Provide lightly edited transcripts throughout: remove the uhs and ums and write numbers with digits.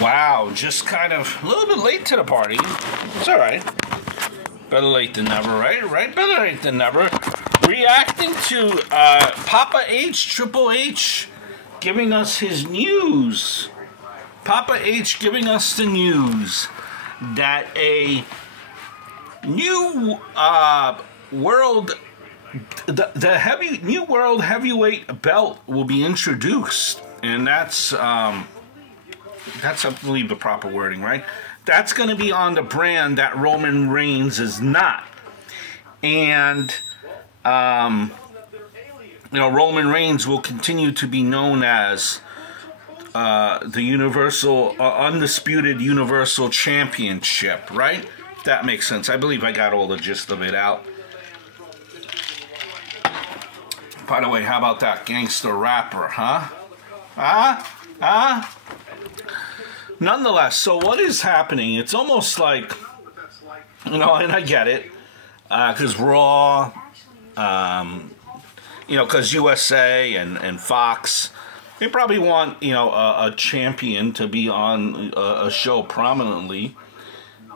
Wow, just kind of a little bit late to the party. It's all right. Better late than never, right? Right? Better late than never. Reacting to Papa H, Triple H, giving us his news. Papa H giving us the news that a new new world heavyweight belt will be introduced, and that's I believe the proper wording, right? That's going to be on the brand that Roman Reigns is not, and Roman Reigns will continue to be known as the Universal Undisputed Universal Championship, right? If that makes sense. I believe I got all the gist of it out. By the way, how about that gangster rapper, huh? Nonetheless, so what is happening? It's almost like, and I get it, because Raw, because USA and Fox, they probably want, a champion to be on a show prominently,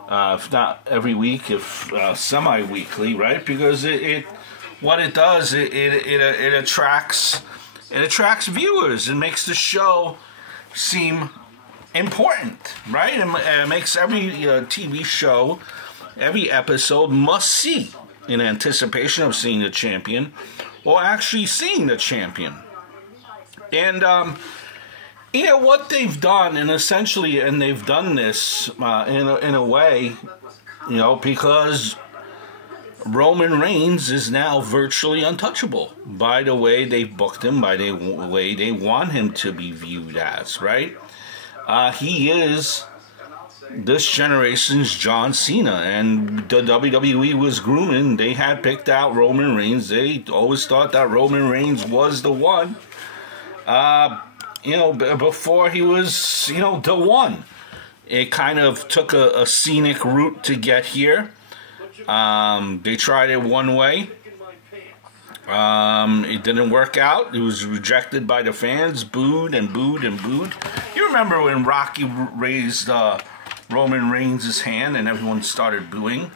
if not every week, if semi-weekly, right? Because it attracts viewers. It makes the show seem important, right? It makes every TV show, every episode must see in anticipation of seeing the champion or actually seeing the champion. And what they've done, and they've done this in a way, because Roman Reigns is now virtually untouchable by the way they've booked him, by the way they want him to be viewed as, right? He is this generation's John Cena, and the WWE was grooming. They had picked out Roman Reigns. They always thought that Roman Reigns was the one, before he was, the one. It kind of took a scenic route to get here. They tried it one way. It didn't work out. It was rejected by the fans, booed and booed and booed. You remember when Rocky raised Roman Reigns' hand and everyone started booing?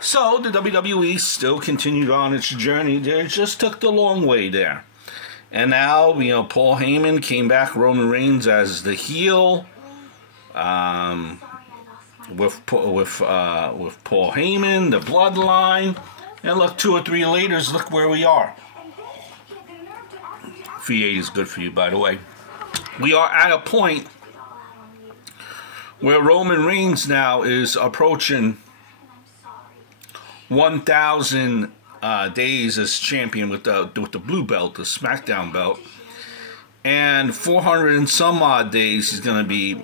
So the WWE still continued on its journey. They just took the long way there. And now, Paul Heyman came back Roman Reigns as the heel. With Paul Heyman, the bloodline. And look, 2 or 3 later, look where we are. V8 is good for you, by the way. We are at a point where Roman Reigns now is approaching 1,000 days as champion with the blue belt, the SmackDown belt. And 400 and some odd days he's going to be,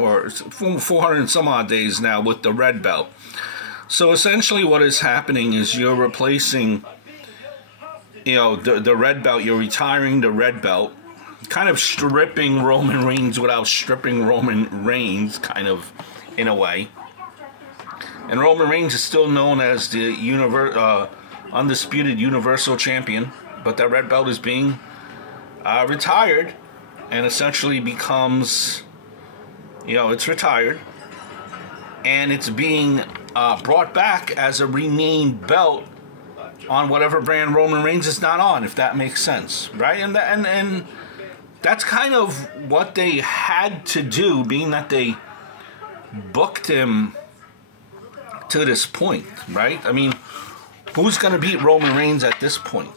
or 400 and some odd days now with the red belt. So essentially what is happening is you're replacing, the red belt, you're retiring the red belt, kind of stripping Roman Reigns without stripping Roman Reigns, kind of, in a way. And Roman Reigns is still known as the Undisputed Universal Champion, but that red belt is being retired and essentially becomes, it's retired, and it's being brought back as a renamed belt on whatever brand Roman Reigns is not on, if that makes sense, right? And that's kind of what they had to do, being that they booked him to this point, right? I mean, who's going to beat Roman Reigns at this point?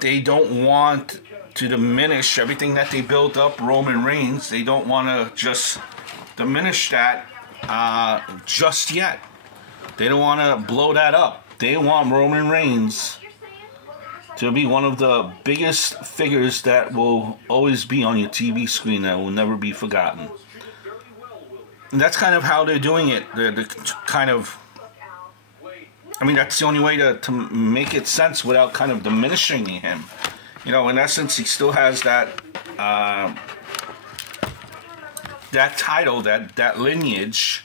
They don't want to diminish everything that they built up Roman Reigns. They don't want to just diminish that just yet. They don't want to blow that up. They want Roman Reigns to be one of the biggest figures that will always be on your TV screen, that will never be forgotten. And that's kind of how they're doing it. They're kind of, that's the only way to make it sense without kind of diminishing him. In essence, he still has that title, that lineage,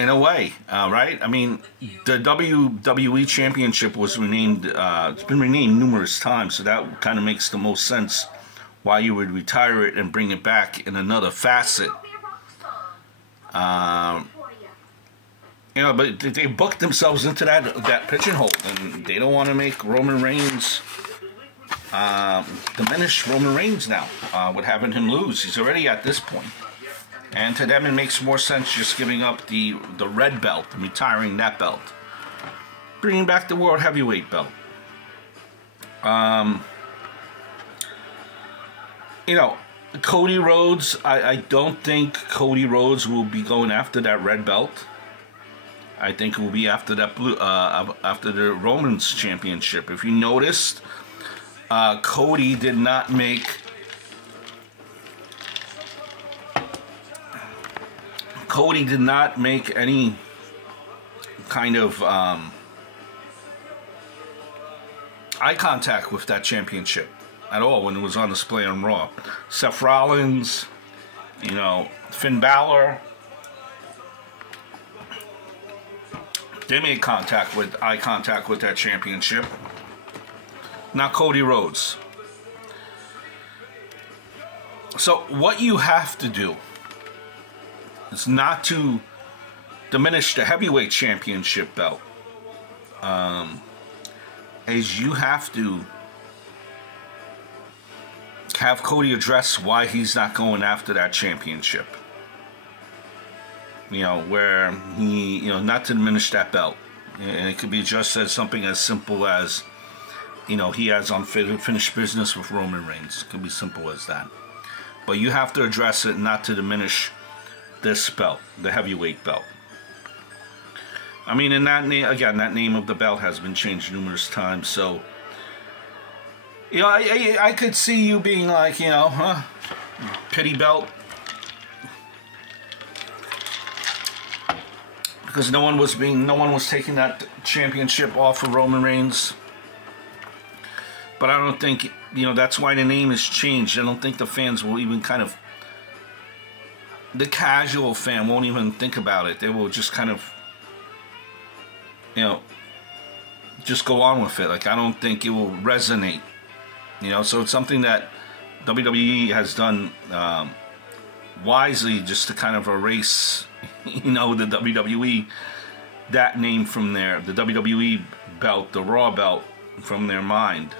in a way, right? I mean, the WWE Championship was renamed, it's been renamed numerous times, so that kind of makes the most sense why you would retire it and bring it back in another facet. You know, but they booked themselves into that pigeonhole, and they don't want to make Roman Reigns diminish Roman Reigns now with having him lose. He's already at this point. And to them, it makes more sense just giving up the red belt and retiring that belt. Bringing back the World Heavyweight belt. You know, Cody Rhodes, I don't think Cody Rhodes will be going after that red belt. I think it will be after that after the Roman's championship. If you noticed, Cody did not make any kind of eye contact with that championship at all when it was on display on Raw. Seth Rollins, you know, Finn Balor, they made eye contact with that championship. Not Cody Rhodes. So what you have to do is not to diminish the heavyweight championship belt. Is you have to have Cody address why he's not going after that championship. You know, where he, you know, not to diminish that belt. And it could be just as something as simple as, you know, he has unfinished business with Roman Reigns. It could be simple as that. But you have to address it not to diminish this belt, the heavyweight belt. I mean, and that name, again, that name of the belt has been changed numerous times, so, you know, I could see you being like, you know, pity belt. Because no one was taking that championship off of Roman Reigns. But I don't think, you know, that's why the name has changed. I don't think the fans will even kind of, the casual fan won't even think about it. They will just kind of, you know, just go on with it. Like, I don't think it will resonate. You know, so it's something that WWE has done wisely, just to kind of erase, you know, the WWE, that name from the WWE belt, the Raw belt, from their mind.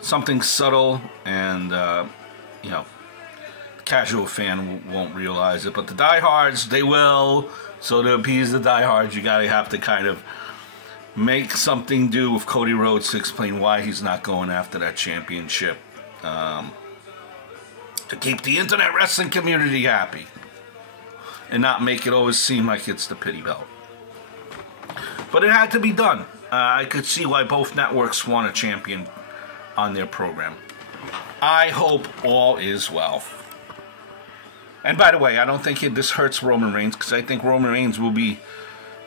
Something subtle, and you know, the casual fan won't realize it, but the diehards, they will. So to appease the diehards, you gotta have to kind of make something do with Cody Rhodes to explain why he's not going after that championship, to keep the internet wrestling community happy and not make it always seem like it's the pity belt. But it had to be done. I could see why both networks want a champion on their program. I hope all is well. And by the way, I don't think this hurts Roman Reigns, because I think Roman Reigns will be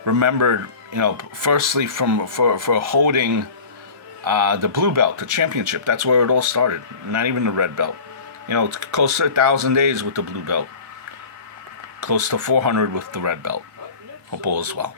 remembered, you know, firstly for holding the blue belt, the championship. That's where it all started. Not even the red belt. You know, it's close to 1,000 days with the blue belt. Close to 400 with the red belt. Hope all is well.